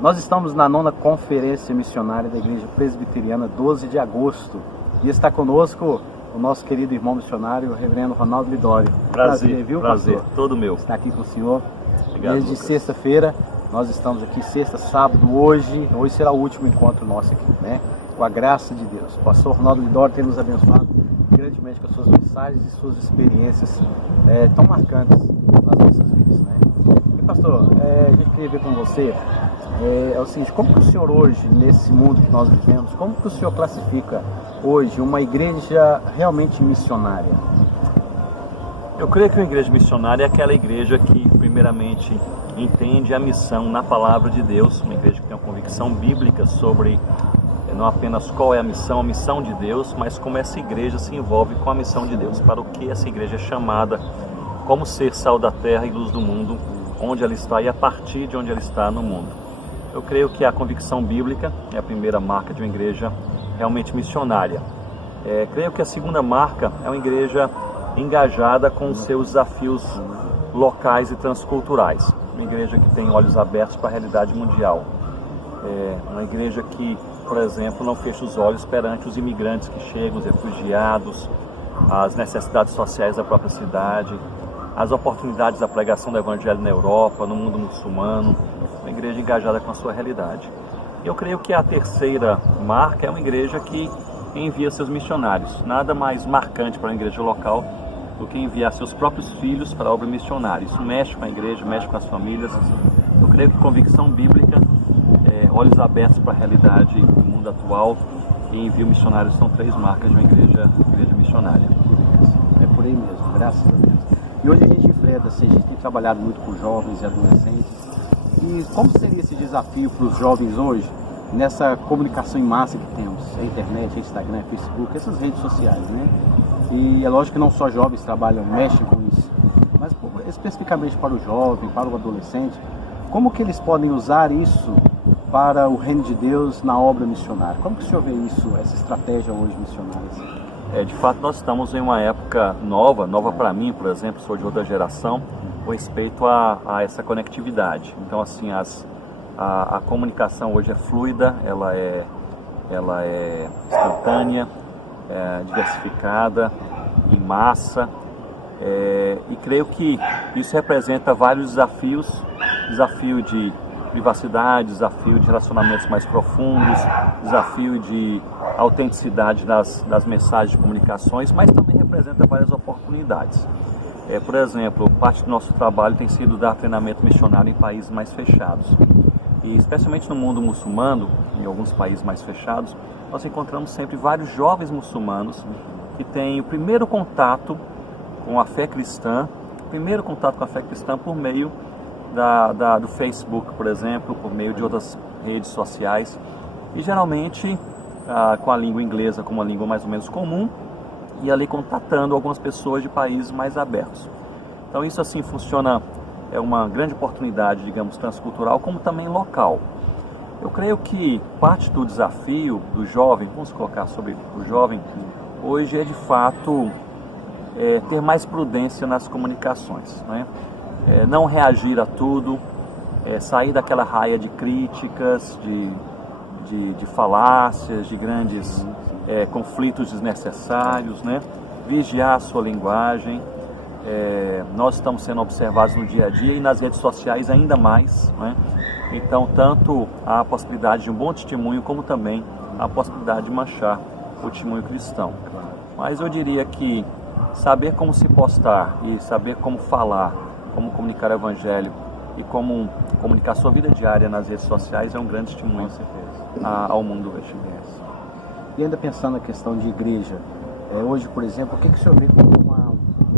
Nós estamos na 9ª Conferência Missionária da Igreja Presbiteriana, 12 de agosto. E está conosco o nosso querido irmão missionário, o reverendo Ronaldo Lidório. Prazer, viu, prazer, pastor? todo meu. Está aqui com o senhor. Obrigado, desde Lucas. sexta-feira. Nós estamos aqui sexta, sábado, hoje será o último encontro nosso aqui, né? Com a graça de Deus. O pastor Ronaldo Lidório tem nos abençoado grandemente com as suas mensagens e suas experiências tão marcantes nas nossas vidas, né? E pastor, a gente queria ver com você é o seguinte: como que o senhor hoje, nesse mundo que nós vivemos, como que o senhor classifica hoje uma igreja realmente missionária? Eu creio que uma igreja missionária é aquela igreja que primeiramente entende a missão na palavra de Deus, uma igreja que tem uma convicção bíblica sobre não apenas qual é a missão de Deus, mas como essa igreja se envolve com a missão de Deus, para o que essa igreja é chamada, como ser sal da terra e luz do mundo, onde ela está e a partir de onde ela está no mundo. Eu creio que a convicção bíblica é a primeira marca de uma igreja realmente missionária. Creio que a segunda marca é uma igreja engajada com os seus desafios locais e transculturais. Uma igreja que tem olhos abertos para a realidade mundial. Uma igreja que, por exemplo, não fecha os olhos perante os imigrantes que chegam, os refugiados, as necessidades sociais da própria cidade, as oportunidades da pregação do Evangelho na Europa, no mundo muçulmano. Uma igreja engajada com a sua realidade. Eu creio que a terceira marca é uma igreja que envia seus missionários. Nada mais marcante para uma igreja local do que enviar seus próprios filhos para a obra missionária. Isso mexe com a igreja, mexe com as famílias. Eu creio que convicção bíblica, olhos abertos para a realidade do mundo atual e envio missionários são três marcas de uma igreja missionária. É por aí mesmo, graças a Deus. E hoje a gente enfrenta, a gente tem trabalhado muito com jovens e adolescentes. E como seria esse desafio para os jovens hoje, nessa comunicação em massa que temos, a internet, a Instagram, Facebook, essas redes sociais, né? E é lógico que não só jovens mexem com isso, mas especificamente para o jovem, para o adolescente, como que eles podem usar isso para o reino de Deus na obra missionária? Como que o senhor vê isso, essa estratégia hoje missionária? De fato, nós estamos em uma época nova para mim, por exemplo, sou de outra geração, com respeito a essa conectividade. Então, assim, a comunicação hoje é fluida, ela é instantânea, diversificada, em massa, e creio que isso representa vários desafios, desafio de privacidade, desafio de relacionamentos mais profundos, desafio de autenticidade das mensagens de comunicações, mas também representa várias oportunidades. Por exemplo, parte do nosso trabalho tem sido dar treinamento missionário em países mais fechados. E especialmente no mundo muçulmano, em alguns países mais fechados, nós encontramos sempre vários jovens muçulmanos que têm o primeiro contato com a fé cristã, por meio do Facebook, por exemplo, por meio de outras redes sociais, e geralmente com a língua inglesa como uma língua mais ou menos comum, e ali contatando algumas pessoas de países mais abertos. Então isso assim funciona, é uma grande oportunidade, digamos, transcultural, como também local. Eu creio que parte do desafio do jovem, vamos colocar sobre o jovem, hoje é de fato ter mais prudência nas comunicações, né? Não reagir a tudo, sair daquela raia de críticas, de falácias, de grandes conflitos desnecessários, né? Vigiar a sua linguagem. Nós estamos sendo observados no dia a dia e nas redes sociais ainda mais, né? Então, tanto há a possibilidade de um bom testemunho, como também a possibilidade de manchar o testemunho cristão. Mas eu diria que saber como se postar e saber como falar, como comunicar o evangelho e como comunicar sua vida diária nas redes sociais é um grande testemunho ao mundo hoje. E ainda pensando na questão de igreja, hoje, por exemplo, o que o senhor vê como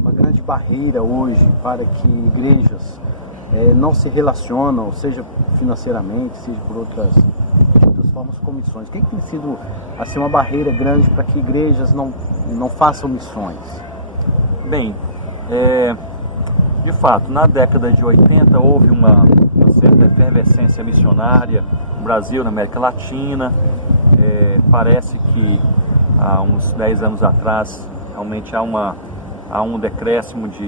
uma grande barreira hoje para que igrejas não se relacionam, seja financeiramente, seja por outras formas com missões? O que tem sido assim, uma barreira grande para que igrejas não façam missões? Bem, de fato, na década de 80 houve uma certa efervescência missionária no Brasil, na América Latina. Parece que há uns 10 anos atrás realmente há um decréscimo de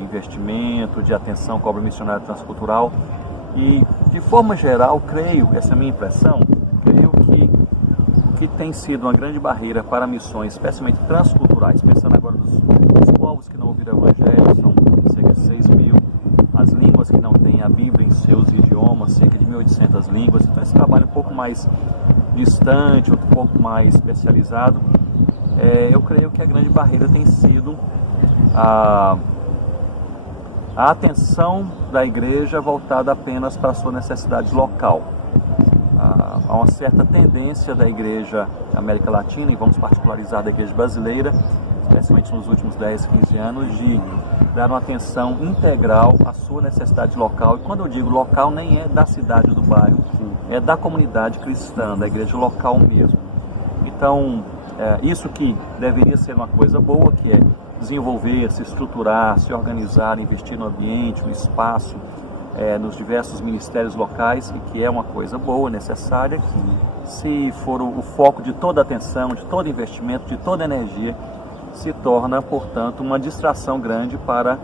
investimento, de atenção com a obra missionária transcultural. E, de forma geral, creio, essa é a minha impressão, creio que o que tem sido uma grande barreira para missões, especialmente transculturais, pensando agora nos povos que não ouviram o Evangelho, são cerca de 6 mil, as línguas que não têm a Bíblia em seus idiomas, cerca de 1.800 línguas, então esse trabalho um pouco mais distante, um pouco mais especializado, eu creio que a grande barreira tem sido a atenção da igreja voltada apenas para a sua necessidade local. Há uma certa tendência da igreja América Latina, e vamos particularizar da igreja brasileira, especialmente nos últimos 10, 15 anos, de dar uma atenção integral à sua necessidade local. E quando eu digo local, nem é da cidade ou do bairro, é da comunidade cristã, da igreja local mesmo. Então, isso que deveria ser uma coisa boa, que é desenvolver, se estruturar, se organizar, investir no ambiente, no espaço, nos diversos ministérios locais, e que é uma coisa boa, necessária, se for o foco de toda a atenção, de todo investimento, de toda a energia, se torna, portanto, uma distração grande para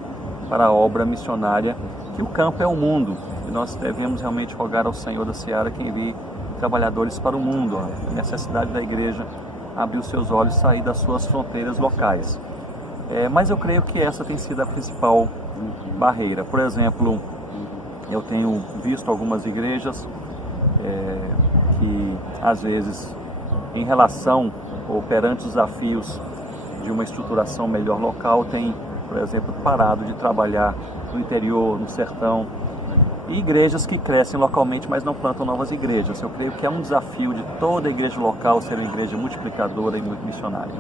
a obra missionária, que o campo é o mundo, e nós devemos realmente rogar ao Senhor da Seara que envie trabalhadores para o mundo. A necessidade da igreja abrir os seus olhos e sair das suas fronteiras locais. Mas eu creio que essa tem sido a principal barreira. Por exemplo, eu tenho visto algumas igrejas que, às vezes, em relação ou perante os desafios de uma estruturação melhor local, têm, por exemplo, parado de trabalhar no interior, no sertão, e igrejas que crescem localmente, mas não plantam novas igrejas. Eu creio que é um desafio de toda a igreja local ser uma igreja multiplicadora e muito missionária.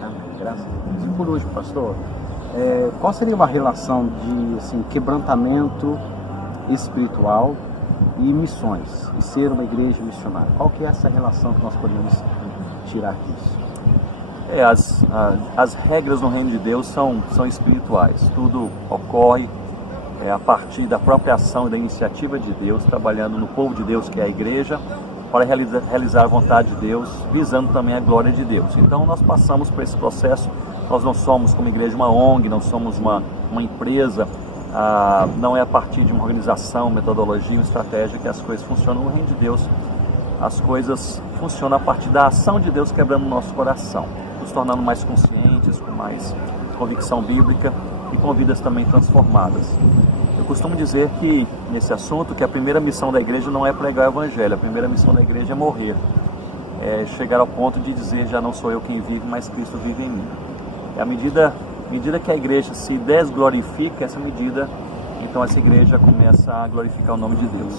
Amém. Graças a Deus. E por último, pastor, qual seria uma relação de quebrantamento espiritual e missões, e ser uma igreja missionária? Qual que é essa relação que nós podemos tirar disso? As regras no reino de Deus são espirituais. Tudo ocorre a partir da própria ação e da iniciativa de Deus, trabalhando no povo de Deus, que é a igreja, para realizar a vontade de Deus, visando também a glória de Deus. Então nós passamos por esse processo. Nós não somos, como igreja, uma ONG, não somos uma empresa, não é a partir de uma organização, metodologia, uma estratégia que as coisas funcionam. No reino de Deus, as coisas funcionam a partir da ação de Deus quebrando o nosso coração, nos tornando mais conscientes, com mais convicção bíblica e com vidas também transformadas. Eu costumo dizer que, nesse assunto, que a primeira missão da igreja não é pregar o evangelho, a primeira missão da igreja é morrer. É chegar ao ponto de dizer, já não sou eu quem vive, mas Cristo vive em mim. E à medida que a igreja se desglorifica, essa medida, então essa igreja começa a glorificar o nome de Deus.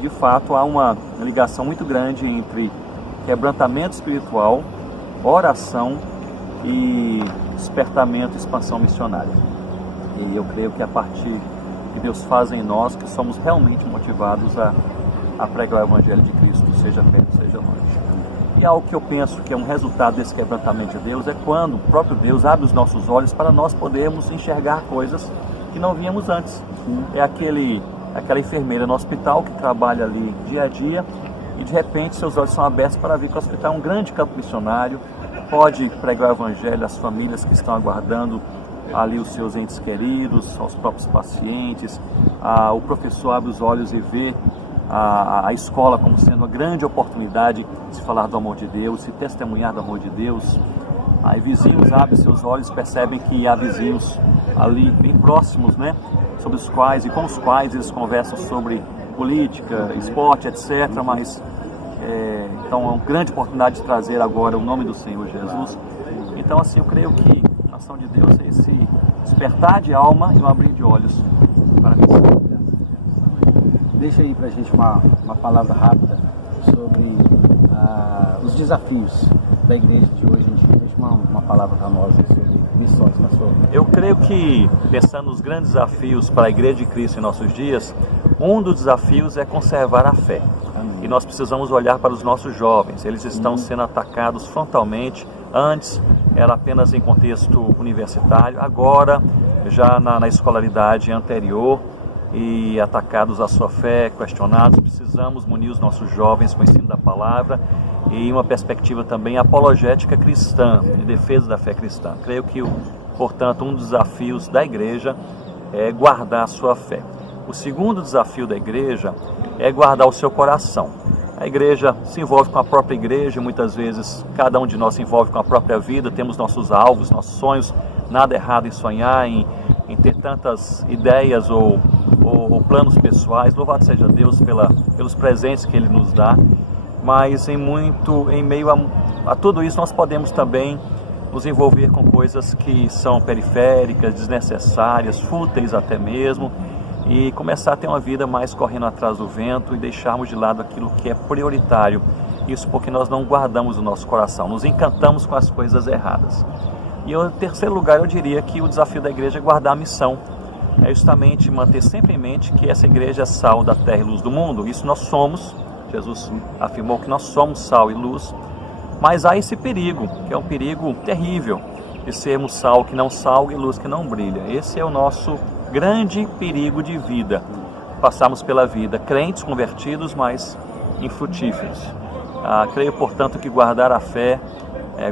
De fato, há uma ligação muito grande entre quebrantamento espiritual, oração e despertamento e expansão missionária. E eu creio que a partir que Deus faz em nós, que somos realmente motivados a pregar o Evangelho de Cristo, seja perto, seja longe. E algo que eu penso que é um resultado desse quebrantamento de Deus é quando o próprio Deus abre os nossos olhos para nós podermos enxergar coisas que não víamos antes. É aquela enfermeira no hospital que trabalha ali dia a dia e de repente seus olhos são abertos para ver que o hospital é um grande campo missionário, pode pregar o Evangelho às famílias que estão aguardando ali os seus entes queridos, aos próprios pacientes. O professor abre os olhos e vê a escola como sendo uma grande oportunidade de se falar do amor de Deus, se testemunhar do amor de Deus. Aí vizinhos abrem seus olhos, percebem que há vizinhos ali bem próximos, né, sobre os quais e com os quais eles conversam sobre política, esporte, etc. Mas então é uma grande oportunidade de trazer agora o nome do Senhor Jesus. Então, assim, eu creio que a ação de Deus é esse despertar de alma e um abrir de olhos para a missão. Deixa aí pra gente uma palavra rápida sobre os desafios da igreja de hoje em dia. Deixa uma palavra para nós sobre missões, pastor. Eu creio que, pensando nos grandes desafios para a igreja de Cristo em nossos dias, um dos desafios é conservar a fé. Amém. E nós precisamos olhar para os nossos jovens. Eles estão sendo atacados frontalmente. Antes era apenas em contexto universitário, agora já na escolaridade anterior, e atacados à sua fé, questionados. Precisamos munir os nossos jovens com o ensino da palavra e uma perspectiva também apologética cristã, de defesa da fé cristã. Creio que, portanto, um dos desafios da igreja é guardar a sua fé. O segundo desafio da igreja é guardar o seu coração. A igreja se envolve com a própria igreja, muitas vezes cada um de nós se envolve com a própria vida, temos nossos alvos, nossos sonhos, nada errado em sonhar, em ter tantas ideias ou planos pessoais. Louvado seja Deus pelos presentes que Ele nos dá, mas em meio a tudo isso nós podemos também nos envolver com coisas que são periféricas, desnecessárias, fúteis até mesmo, e começar a ter uma vida mais correndo atrás do vento e deixarmos de lado aquilo que é prioritário. Isso porque nós não guardamos o nosso coração, nos encantamos com as coisas erradas. E em terceiro lugar, eu diria que o desafio da igreja é guardar a missão. É justamente manter sempre em mente que essa igreja é sal da terra e luz do mundo. Isso nós somos. Jesus afirmou que nós somos sal e luz. Mas há esse perigo, que é um perigo terrível, de sermos sal que não salga e luz que não brilha. Esse é o nosso grande perigo de vida. Passarmos pela vida crentes, convertidos, mas infrutíferos. Creio, portanto, que guardar a fé,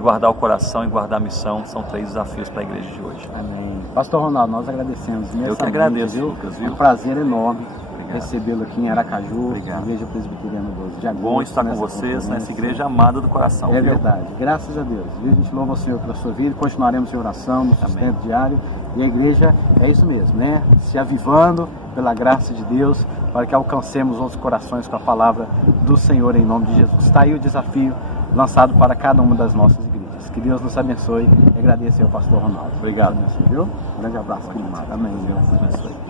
guardar o coração e guardar a missão são 3 desafios para a igreja de hoje. Amém. Pastor Ronaldo, nós agradecemos imensamente. Eu que agradeço, viu? Lucas. Viu? É um prazer enorme recebê-lo aqui em Aracaju, Igreja Presbiteriana 12 de Agosto. Bom estar com vocês nessa igreja amada do coração. É verdade, graças a Deus. A gente louva o Senhor pela sua vida, continuaremos em oração, no sustento diário. E a igreja é isso mesmo, né? Se avivando pela graça de Deus, para que alcancemos os corações com a palavra do Senhor em nome de Jesus. Está aí o desafio lançado para cada uma das nossas igrejas. Que Deus nos abençoe. E agradeço ao pastor Ronaldo. Obrigado. Viu? Um grande abraço. Amém. Deus abençoe.